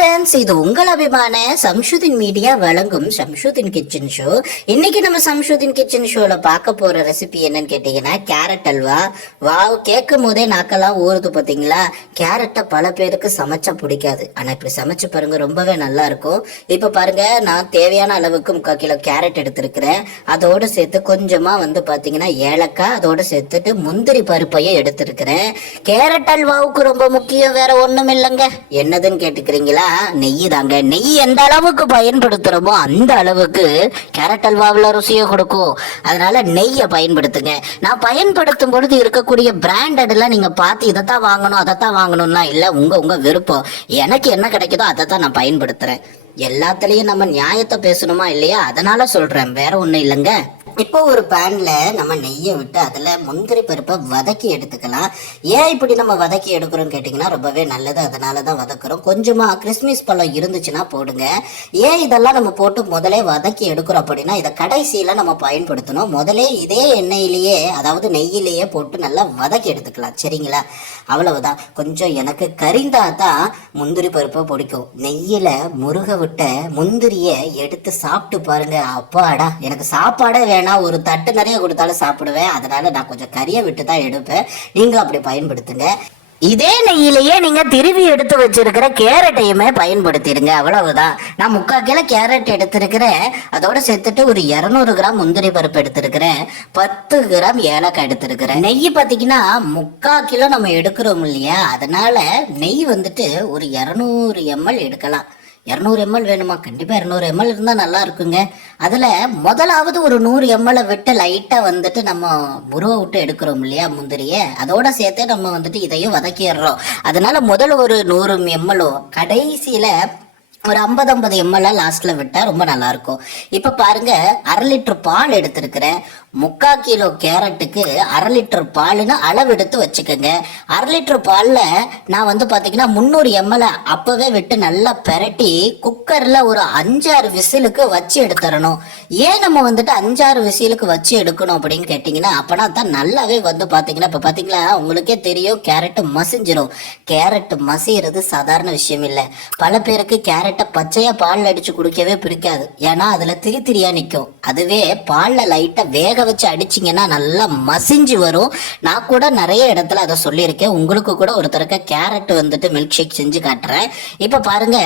Friends இது உங்கள் அபிமான சம்ஷுதின் மீடியா வழங்கும் சம்ஷுதின் கிச்சன் ஷோ இன்னைக்கு நம்ம சம்ஷுதின் கிச்சன் ஷோல பார்க்க போற ரெசிபி என்னன்னு கேட்டீங்கன்னா கேரட் அல்வா. வாவ் கேட்கும் போதே நாக்கெல்லாம் ஊறுது பாத்தீங்களா? கேரட்டை பல பேருக்கு சமைச்சா பிடிக்காது. ஆனா இப்படி சமைச்சு பாருங்க ரொம்பவே நல்லா இருக்கும். இப்ப பாருங்க நான் தேவையான அளவுக்கு முக்கால் கிலோ கேரட் எடுத்திருக்கிறேன். அதோட சேர்த்து கொஞ்சமா வந்து பாத்தீங்கன்னா ஏலக்காய் அதோட சேர்த்துட்டு முந்திரி பருப்பையும் எடுத்திருக்கிறேன். கேரட் அல்வாவுக்கு ரொம்ப முக்கியம் வேற ஒண்ணும் இல்லைங்க என்னதுன்னு கேட்டுக்கிறீங்களா? நெய் தாங்க நெய் எந்த அளவுக்கு பயன்படுத்துறோமோ அந்த அளவுக்கு கேரட் அல்வாவில் ருசியை கொடுக்கும். அதனால நெய்யை பயன்படுத்துங்க. நான் பயன்படுத்தும் பொழுது இருக்கக்கூடிய பிராண்டட்லாம் நீங்கள் பார்த்து இதைத்தான் வாங்கணும் அதைத்தான் வாங்கணும்னா இல்லை. உங்கள் உங்கள் விருப்பம். எனக்கு என்ன கிடைக்குதோ அதை தான் நான் பயன்படுத்துகிறேன் எல்லாத்துலேயும் நம்ம நியாயத்தை பேசணுமா இல்லையா? அதனால சொல்கிறேன் வேற ஒன்றும் இல்லைங்க. இப்போ ஒரு பேன்ல நம்ம நெய்யை விட்டு அதுல முந்திரி பருப்பை வதக்கி எடுத்துக்கலாம். ஏன் இப்படி நம்ம வதக்கி எடுக்கிறோம்னு கேட்டிங்கன்னா ரொம்பவே நல்லது. அதனால தான் வதக்குறோம். கொஞ்சமா கிறிஸ்மஸ் பழம் இருந்துச்சுன்னா போடுங்க. ஏன் இதெல்லாம் நம்ம போட்டு முதலே வதக்கி எடுக்கிறோம் அப்படின்னா இதை கடைசியில் நம்ம பயன்படுத்தணும். முதலே இதே எண்ணெயிலேயே அதாவது நெய்யிலேயே போட்டு நல்லா வதக்கி எடுத்துக்கலாம். சரிங்களா? அவ்வளவுதான். கொஞ்சம் எனக்கு கரிந்தா தான் முந்திரி பருப்பை பிடிக்கும். நெய்யில முருக விட்ட முந்திரியை எடுத்து சாப்பிட்டு பாருங்க. அப்பாடா எனக்கு சாப்பாடே வேணாம். நான் ஒரு தட்டு நிறைய கொடுத்தாலும் சாப்பிடுவேன். அதனால நான் கொஞ்சம் கறியை விட்டு தான் எடுப்பேன். நீங்களும் அப்படி பயன்படுத்துங்க. இதே நெய்யிலேயே நீங்க திருவி எடுத்து வச்சிருக்கிற கேரட்டையுமே பயன்படுத்திடுங்க. அவ்வளவுதான். நான் முக்கால் கிலோ கேரட் எடுத்திருக்கிறேன். அதோட சேர்த்துட்டு ஒரு இரநூறு கிராம் முந்திரி பருப்பு எடுத்திருக்கிறேன். பத்து கிராம் ஏலக்காய் எடுத்திருக்கிறேன். நெய் பார்த்தீங்கன்னா முக்கால் கிலோ நம்ம எடுக்கிறோம் இல்லையா? அதனால நெய் வந்துட்டு ஒரு இரநூறு எம்எல் எடுக்கலாம். இரநூறு எம்எல் வேணுமா? கண்டிப்பாக இரநூறு எம்எல் இருந்தால் நல்லா இருக்குங்க. அதில் முதலாவது ஒரு நூறு எம்எல்லை விட்டு லைட்டாக வந்துட்டு நம்ம முருவை விட்டு எடுக்கிறோம் இல்லையா முந்திரியை? அதோட சேர்த்தே நம்ம வந்துட்டு இதையும் வதக்கிடுறோம். அதனால முதல் ஒரு நூறு எம்எல்ஓ கடைசியில் ஒரு ஐம்பது ஐம்பது எம்எல்ஏ லாஸ்ட்ல விட்டா ரொம்ப நல்லா இருக்கும் இப்ப பாருங்க அரை லிட்டர் பால் எடுத்திருக்கிறேன். முக்கா கிலோ கேரட்டுக்கு அரை லிட்டர் பால்னு அளவு எடுத்து வச்சுக்கோங்க. அரை லிட்டர் பால்ல நான் வந்து பாத்தீங்கன்னா முந்நூறு எம்எல்ஏ அப்பவே விட்டு நல்லா பெரட்டி குக்கர்ல ஒரு அஞ்சாறு விசிலுக்கு வச்சு எடுத்துடணும் ஏன் நம்ம வந்துட்டு அஞ்சாறு விசிலுக்கு வச்சு எடுக்கணும் அப்படின்னு கேட்டிங்கன்னா அப்பனா தான் நல்லாவே வந்து பாத்தீங்கன்னா இப்ப பாத்தீங்களா உங்களுக்கே தெரியும் கேரட் மசிஞ்சிடும் கேரட் மசிகிறது சாதாரண விஷயம் இல்லை. பல பேருக்கு கேரட் கேரட்டை பச்சையா பால்ல அடிச்சு குடிக்கவே பிடிக்காது. ஏன்னா அதுல திரி திரியா நிற்கும் அதுவே பால்ல லைட்டா வேக வச்சு அடிச்சிங்கன்னா நல்லா மசிஞ்சு வரும். நான் கூட நிறைய இடத்துல அதை சொல்லியிருக்கேன். உங்களுக்கு கூட ஒருத்தருக்க கேரட் வந்துட்டு மில்க் ஷேக் செஞ்சு காட்டுறேன். இப்போ பாருங்க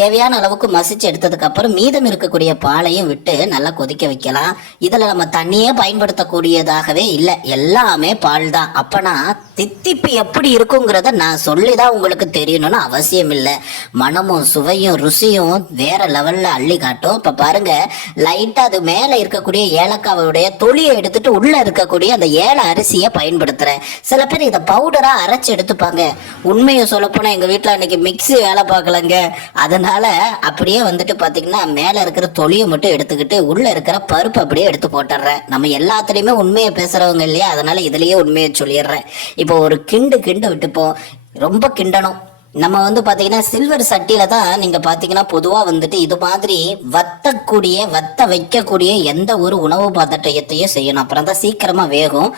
தேவையான அளவுக்கு மசிச்சு எடுத்ததுக்கு அப்புறம் மீதம் இருக்கக்கூடிய பாலையும் விட்டு நல்லா கொதிக்க வைக்கலாம். இதுல நம்ம தண்ணியே பயன்படுத்தக்கூடியதாகவே இல்லை. எல்லாமே பால் தான். அப்பனா தித்திப்பு எப்படி இருக்குங்கிறத நான் சொல்லி தான் உங்களுக்கு தெரியணும்னு அவசியம் இல்லை. மனமும் சுவையும் ருசியும் வேற லெவல்ல அள்ளி காட்டும். இப்ப பாருங்க லைட்டா அது மேல இருக்கக்கூடிய ஏலக்காவுடைய தொலியை எடுத்துட்டு உள்ள இருக்கக்கூடிய அந்த ஏல அரிசியை பயன்படுத்துறேன். சில பேர் இதை பவுடரா அரைச்சு எடுத்துப்பாங்க. உண்மையை சொல்ல போனா எங்க வீட்டுல அன்னைக்கு மிக்ஸி வேலை பார்க்கலங்க. அதனால அப்படியே வந்துட்டு பாத்தீங்கன்னா மேல இருக்கிற தொலியை மட்டும் எடுத்துக்கிட்டு உள்ள இருக்கிற பருப்பு அப்படியே எடுத்து போட்டுடுறேன். நம்ம எல்லாத்துலயுமே உண்மையை பேசுறவங்க இல்லையா? அதனால இதுலயே உண்மையை சொல்லிடுறேன். இப்போ ஒரு கிண்டு கிண்டு விட்டுப்போம். ரொம்ப கிண்டணும். நம்ம வந்து பாத்தீங்கன்னா சில்வர் சட்டியில தான் நீங்க பாத்தீங்கன்னா பொதுவா வந்துட்டு இது மாதிரி வத்தக்கூடிய வத்த வைக்கக்கூடிய எந்த ஒரு உணவு பதட்டத்தையும் செய்யணும். அப்புறம் தான் சீக்கிரமா வேகும்.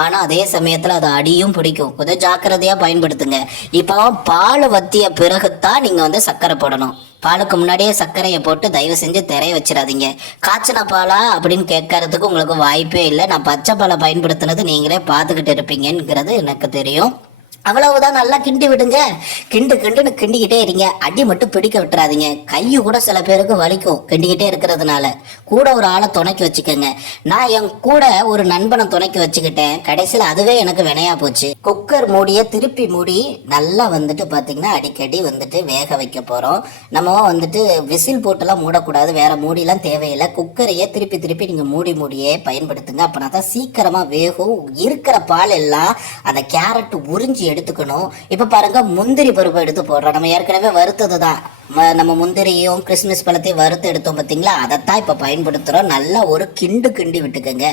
ஆனா அதே சமயத்துல அது அடியும் பிடிக்கும். கொஞ்சம் ஜாக்கிரதையா பயன்படுத்துங்க. இப்போ பால் வத்திய பிறகுத்தான் நீங்க வந்து சர்க்கரை போடணும். பாலுக்கு முன்னாடியே சர்க்கரையை போட்டு தயவு செஞ்சு திரைய வச்சிடாதீங்க. காய்ச்சின பாலா அப்படின்னு கேட்கறதுக்கு உங்களுக்கு வாய்ப்பே இல்லை. நான் பச்சை பாலை பயன்படுத்தினது நீங்களே பார்த்துக்கிட்டு இருப்பீங்கங்கிறது எனக்கு தெரியும். அவ்வளவுதான் நல்லா கிண்டி விடுங்க. கிண்டு கிண்டுன்னு கிண்டிக்கிட்டே இருங்க. அடி மட்டும் பிடிக்க விட்டுறாதீங்க. கையு கூட சில பேருக்கு வலிக்கும் கிண்டிக்கிட்டே இருக்கிறதுனால. கூட ஒரு ஆளை துணைக்கி வச்சுக்கோங்க. நான் என் கூட ஒரு நண்பனை துணைக்கி வச்சுக்கிட்டேன். கடைசியில் அதுவே எனக்கு வினையா போச்சு. குக்கர் மூடியை திருப்பி மூடி நல்லா வந்துட்டு பார்த்தீங்கன்னா அடிக்கடி வந்துட்டு வேக வைக்க போகிறோம் நம்ம வந்துட்டு விசில் போட்டுலாம் மூடக்கூடாது. வேற மூடிலாம் தேவையில்லை. குக்கரையே திருப்பி திருப்பி நீங்கள் மூடி மூடியே பயன்படுத்துங்க. அப்படின்னா தான் சீக்கிரமாக வேகும். இருக்கிற பால் எல்லாம் அந்த கேரட் உறிஞ்சி எடுத்துக்கணும். இப்போ பாருங்க முந்திரி பருப்பு எடுத்து போடுறோம். நம்ம ஏற்கனவே வறுத்தது தான். நம்ம முந்திரியும் கிறிஸ்மஸ் பழத்தையும் வறுத்து எடுத்தோம் பார்த்தீங்களா அதைத்தான் இப்போ பயன்படுத்துகிறோம் நல்லா ஒரு கிண்டு கிண்டி விட்டுக்கோங்க.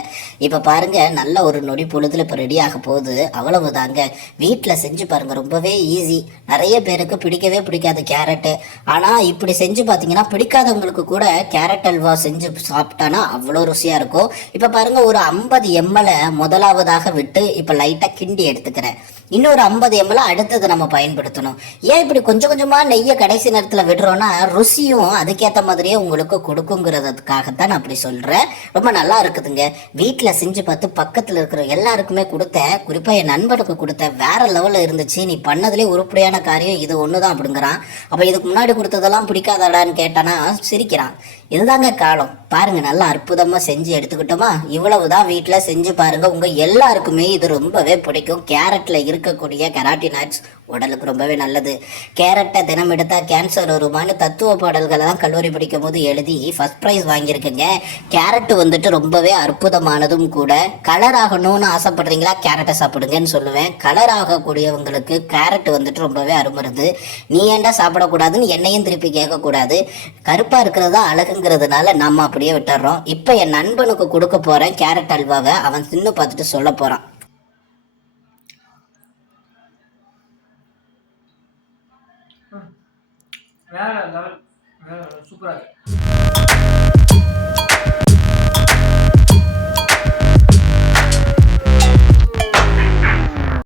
இப்போ பாருங்க நல்ல ஒரு நொடி பொழுதுல இப்போ ரெடி ஆக போகுது. அவ்வளவுதாங்க. வீட்டில் செஞ்சு பாருங்க ரொம்பவே ஈஸி நிறைய பேருக்கு பிடிக்கவே பிடிக்காது கேரட்டு. ஆனால் இப்படி செஞ்சு பார்த்தீங்கன்னா பிடிக்காதவங்களுக்கு கூட கேரட் அல்வா செஞ்சு சாப்பிட்டானா அவ்வளோ ருசியாக இருக்கும். இப்போ பாருங்க ஒரு ஐம்பது எம்எல்ஏ முதலாவதாக விட்டு இப்போ லைட்டாக கிண்டி எடுத்துக்கிறேன். இன்னொரு ஐம்பது எம்எல் அடுத்தது நம்ம பயன்படுத்தணும். ஏன் இப்படி கொஞ்சம் கொஞ்சமாக நெய்யை கடைசி நேரத்தில் விடுறோன்னா ருசியும் அதுக்கேற்ற மாதிரியே உங்களுக்கு கொடுக்குங்கிறதுக்காகத்தான் நான் அப்படி சொல்கிறேன் ரொம்ப நல்லா இருக்குதுங்க. வீட்டில் செஞ்சு பார்த்து பக்கத்தில் இருக்கிற எல்லாருக்குமே கொடுத்தேன் குறிப்பாக என் நண்பனுக்கு கொடுத்தேன் வேற லெவலில் இருந்துச்சு. நீ பண்ணதுலேயே உருப்படியான காரியம் இது ஒன்று தான் அப்படிங்கிறான். அப்போ இதுக்கு முன்னாடி கொடுத்ததெல்லாம் பிடிக்காதடான்னு கேட்டானா சிரிக்கிறான். இதுதாங்க காலம். பாருங்க நல்லா அற்புதமா செஞ்சு எடுத்துக்கிட்டோமா? இவ்வளவுதான் வீட்டில் செஞ்சு பாருங்க. உங்க எல்லாருக்குமே இது ரொம்பவே பிடிக்கும். கேரட்ல இருக்கக்கூடிய கெராட்டினாய்ட்ஸ் உடலுக்கு ரொம்பவே நல்லது. கேரட்டை தினம் எடுத்தால் கேன்சர் வருமானு தத்துவ பாடல்களெல்லாம் கல்லூரி படிக்கும் போது எழுதி ஃபர்ஸ்ட் ப்ரைஸ் வாங்கியிருக்குங்க. கேரட் வந்துட்டு ரொம்பவே அற்புதமானதும் கூட. கலர் ஆகணும்னு ஆசைப்படுறீங்களா? கேரட்டை சாப்பிடுங்கன்னு சொல்லுவேன். கலர் ஆகக்கூடியவங்களுக்கு கேரட் வந்துட்டு ரொம்பவே அருமருது நீ ஏன்டா சாப்பிடக்கூடாதுன்னு என்னையும் திருப்பி கேட்கக்கூடாது. கருப்பாக இருக்கிறதா அழகுங்கிறதுனால நம்ம அப்படியே விட்டுறோம். இப்போ என் நண்பனுக்கு கொடுக்க போகிறேன் கேரட் அல்வாவை. அவன் தின்னு பார்த்துட்டு சொல்ல போகிறான் வேற லெவல் வேற சூப்பராக இருக்கு.